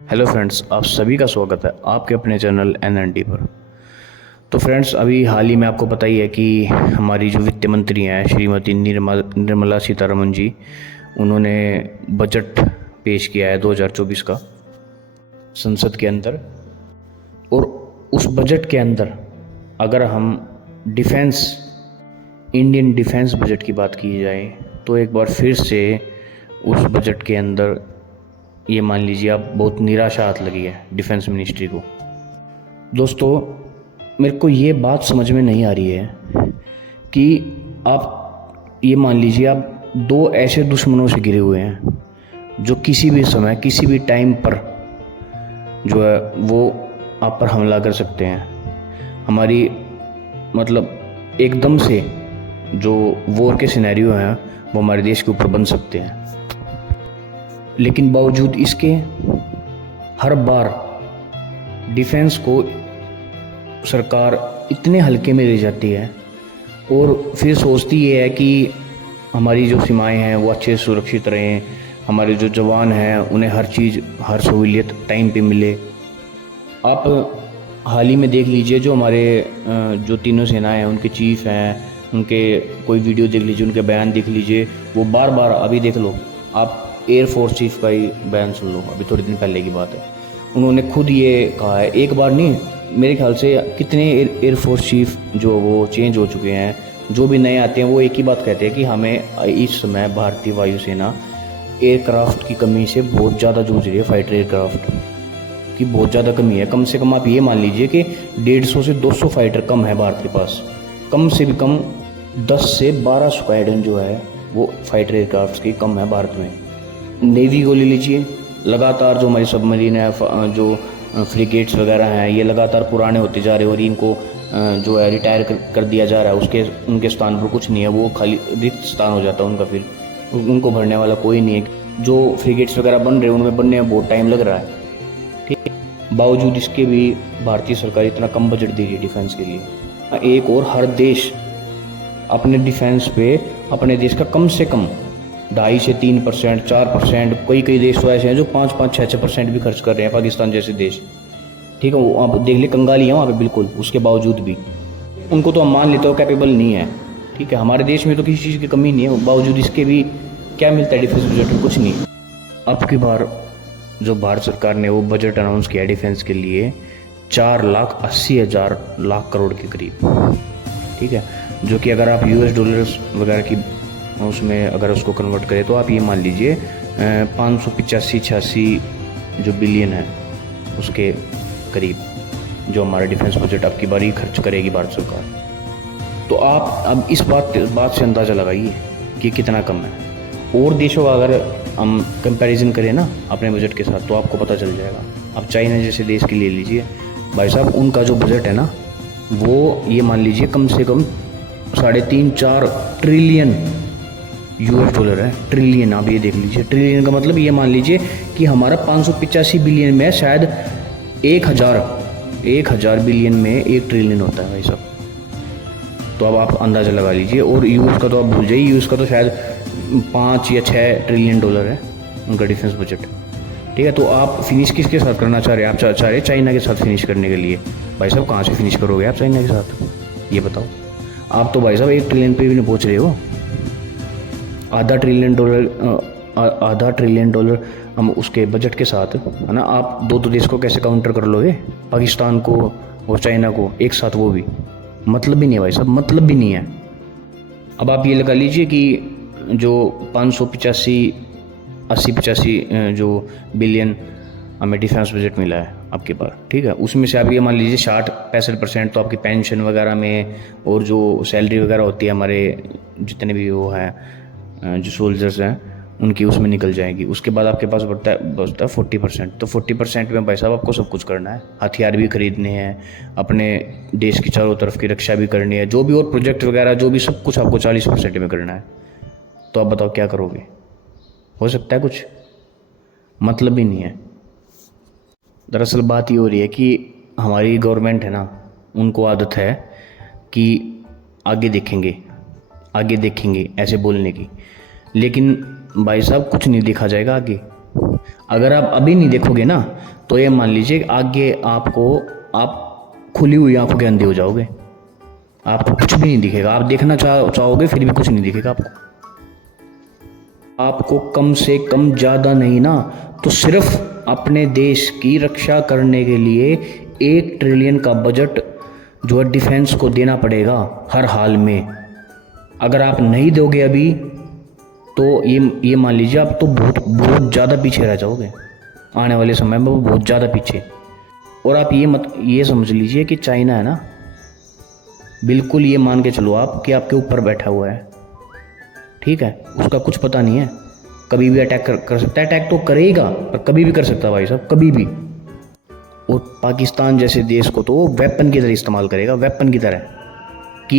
Hello friends, आप सभी का स्वागत है आपके अपने चैनल NNT पर। तो फ्रेंड्स, अभी हाल ही में आपको पता ही है कि हमारी जो वित्त मंत्री हैं श्रीमती निर्मला सीतारमण जी, उन्होंने बजट पेश किया है 2024 का संसद के अंदर। और उस बजट के अंदर अगर हम डिफेंस इंडियन डिफेंस बजट की बात की जाए तो एक बार फिर से उस बजट के अंदर ये मान लीजिए आप बहुत निराशा हाथ लगी है डिफेंस मिनिस्ट्री को। दोस्तों, मेरे को ये बात समझ में नहीं आ रही है कि आप ये मान लीजिए आप दो ऐसे दुश्मनों से घिरे हुए हैं जो किसी भी समय किसी भी टाइम पर जो है वो आप पर हमला कर सकते हैं। हमारी मतलब एकदम से जो वॉर के सिनेरियो हैं वो हमारे देश के ऊपर बन सकते हैं। लेकिन बावजूद इसके हर बार डिफेंस को सरकार इतने हल्के में ले जाती है और फिर सोचती ये है कि हमारी जो सीमाएं हैं वो अच्छे से सुरक्षित रहें, हमारे जो जवान हैं उन्हें हर चीज़ हर सहूलियत टाइम पे मिले। आप हाल ही में देख लीजिए, जो हमारे जो तीनों सेनाएं हैं उनके चीफ हैं, उनके कोई वीडियो देख लीजिए, उनके बयान देख लीजिए। वो बार बार अभी देख लो आप एयरफोर्स चीफ का ही बयान सुन लो, अभी थोड़े दिन पहले की बात है। उन्होंने खुद ये कहा है, एक बार नहीं मेरे ख्याल से कितने एयरफोर्स चीफ जो वो चेंज हो चुके हैं, जो भी नए आते हैं वो एक ही बात कहते हैं कि हमें इस समय भारतीय वायुसेना एयरक्राफ्ट की कमी से बहुत ज़्यादा जूझ रही है। फाइटर एयरक्राफ्ट की बहुत ज़्यादा कमी है। कम से कम आप ये मान लीजिए कि 150 से 200 फाइटर कम है भारत के पास। कम से भी कम 10 से 12 स्क्वाड्रन जो है वो फाइटर एयरक्राफ्ट की कम है भारत में। नेवी को ले लीजिए, लगातार जो हमारी सबमरीन है, जो फ्रिगेट्स वगैरह हैं, ये लगातार पुराने होते जा रहे हैं और इनको जो है रिटायर कर दिया जा रहा है। उनके स्थान पर कुछ नहीं है, वो खाली रिक्त स्थान हो जाता है उनका, फिर उनको भरने वाला कोई नहीं है। जो फ्रिगेट्स वगैरह बन रहे हैं उनमें बनने में बहुत टाइम लग रहा है, ठीक है। बावजूद इसके भी भारतीय सरकार इतना कम बजट दे रही है डिफेंस के लिए। एक और हर देश अपने डिफेंस पे अपने देश का कम से कम 2.5 से 3%, 4%, कई देश तो ऐसे हैं जो 5-5, 6% भी खर्च कर रहे हैं, पाकिस्तान जैसे देश, ठीक है। वो आप देख ले, कंगाली है वहाँ पे बिल्कुल। उसके बावजूद भी उनको तो हम मान लेते हो कैपेबल नहीं है, ठीक है। हमारे देश में तो किसी चीज़ की कमी नहीं है, बावजूद इसके भी क्या मिलता है डिफेंस बजट में? कुछ नहीं। अब की बार जो भारत सरकार ने वो बजट अनाउंस किया डिफेंस के लिए 4,80,000 लाख करोड़ के करीब, ठीक है। जो कि अगर आप US डॉलर्स वगैरह की उसमें अगर उसको कन्वर्ट करें तो आप ये मान लीजिए 585-86 जो बिलियन है उसके करीब जो हमारा डिफेंस बजट अब की बारी खर्च करेगी भारत सरकार। तो आप अब इस बात से अंदाज़ा लगाइए कि कितना कम है। और देशों का अगर हम कंपैरिजन करें ना अपने बजट के साथ तो आपको पता चल जाएगा। अब चाइना जैसे देश के लिए लीजिए भाई साहब, उनका जो बजट है ना वो ये मान लीजिए कम से कम 3.5-4 ट्रिलियन US डॉलर है। ट्रिलियन, आप ये देख लीजिए, ट्रिलियन का मतलब ये मान लीजिए कि हमारा 585 बिलियन में शायद 1,000 बिलियन में 1 ट्रिलियन होता है भाई साहब। तो अब आप अंदाज़ा लगा लीजिए। और US का तो आप भूल जाइए, US का तो शायद 5 या 6 ट्रिलियन डॉलर है उनका डिफेंस बजट, ठीक है। तो आप फिनिश किसके साथ करना चाह रहे हैं? आप चाह रहे चाइना के साथ फिनिश करने के लिए। भाई साहब कहाँ से फिनिश करोगे आप चाइना के साथ, ये बताओ। आप तो भाई साहब 1 ट्रिलियन पे भी नहीं पहुँच रहे हो। आधा ट्रिलियन डॉलर हम उसके बजट के साथ, है ना, आप दो देश को कैसे काउंटर कर लोगे? पाकिस्तान को और चाइना को एक साथ, वो भी मतलब भी नहीं है भाई साहब, मतलब भी नहीं है। अब आप ये लगा लीजिए कि जो 585 जो बिलियन हमें डिफेंस बजट मिला है आपके पास, ठीक है, उसमें से आप ये मान लीजिए 60-65% तो आपकी पेंशन वगैरह में और जो सैलरी वगैरह होती है हमारे जितने भी वो हैं जो सोल्जर्स हैं उनकी, उसमें निकल जाएगी। उसके बाद आपके पास बचता है 40%। तो 40% में भाई साहब आपको सब कुछ करना है, हथियार भी खरीदने हैं, अपने देश की चारों तरफ की रक्षा भी करनी है, जो भी और प्रोजेक्ट वगैरह जो भी सब कुछ आपको 40% में करना है। तो आप बताओ क्या करोगे? हो सकता है कुछ? मतलब ही नहीं है। दरअसल बात ये हो रही है कि हमारी गवर्नमेंट है ना, उनको आदत है कि आगे देखेंगे ऐसे बोलने की। लेकिन भाई साहब कुछ नहीं देखा जाएगा आगे, अगर आप अभी नहीं देखोगे ना तो ये मान लीजिए आगे आप खुली हुई आंखों के अंधे हो जाओगे, आपको कुछ भी नहीं दिखेगा। आप देखना चाहोगे फिर भी कुछ नहीं दिखेगा आपको कम से कम ज़्यादा नहीं ना तो सिर्फ अपने देश की रक्षा करने के लिए 1 ट्रिलियन का बजट जो है डिफेंस को देना पड़ेगा हर हाल में। अगर आप नहीं दोगे अभी तो ये मान लीजिए आप तो बहुत बहुत ज़्यादा पीछे रह जाओगे, आने वाले समय में बहुत ज़्यादा पीछे। और आप ये समझ लीजिए कि चाइना है ना, बिल्कुल ये मान के चलो आप कि आपके ऊपर बैठा हुआ है, ठीक है। उसका कुछ पता नहीं है, कभी भी अटैक कर सकता है। अटैक तो करेगा पर कभी भी कर सकता है भाई साहब, कभी भी। और पाकिस्तान जैसे देश को तो वो वेपन की तरह इस्तेमाल करेगा, वेपन की तरह, कि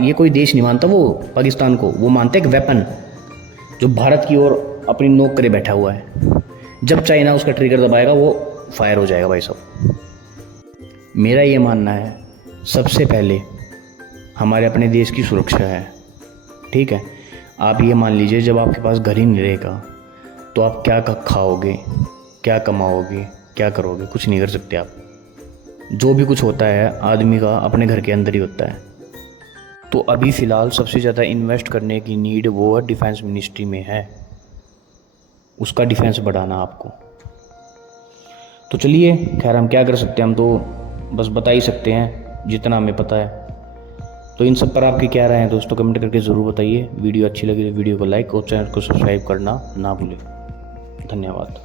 ये कोई देश नहीं मानता वो पाकिस्तान को, वो मानते हैं एक वेपन जो भारत की ओर अपनी नोक करे बैठा हुआ है। जब चाइना उसका ट्रिगर दबाएगा वो फायर हो जाएगा भाई साहब। मेरा ये मानना है सबसे पहले हमारे अपने देश की सुरक्षा है, ठीक है। आप ये मान लीजिए जब आपके पास घर ही नहीं रहेगा तो आप क्या खाओगे, क्या कमाओगे, क्या करोगे? कुछ नहीं कर सकते आप। जो भी कुछ होता है आदमी का अपने घर के अंदर ही होता है। तो अभी फ़िलहाल सबसे ज़्यादा इन्वेस्ट करने की नीड वो है डिफेंस मिनिस्ट्री में है, उसका डिफेंस बढ़ाना आपको। तो चलिए खैर हम क्या कर सकते हैं, हम तो बस बता ही सकते हैं जितना हमें पता है। तो इन सब पर आपकी क्या राय है दोस्तों, कमेंट करके ज़रूर बताइए। वीडियो अच्छी लगी तो वीडियो को लाइक और चैनल को सब्सक्राइब करना ना भूलें। धन्यवाद।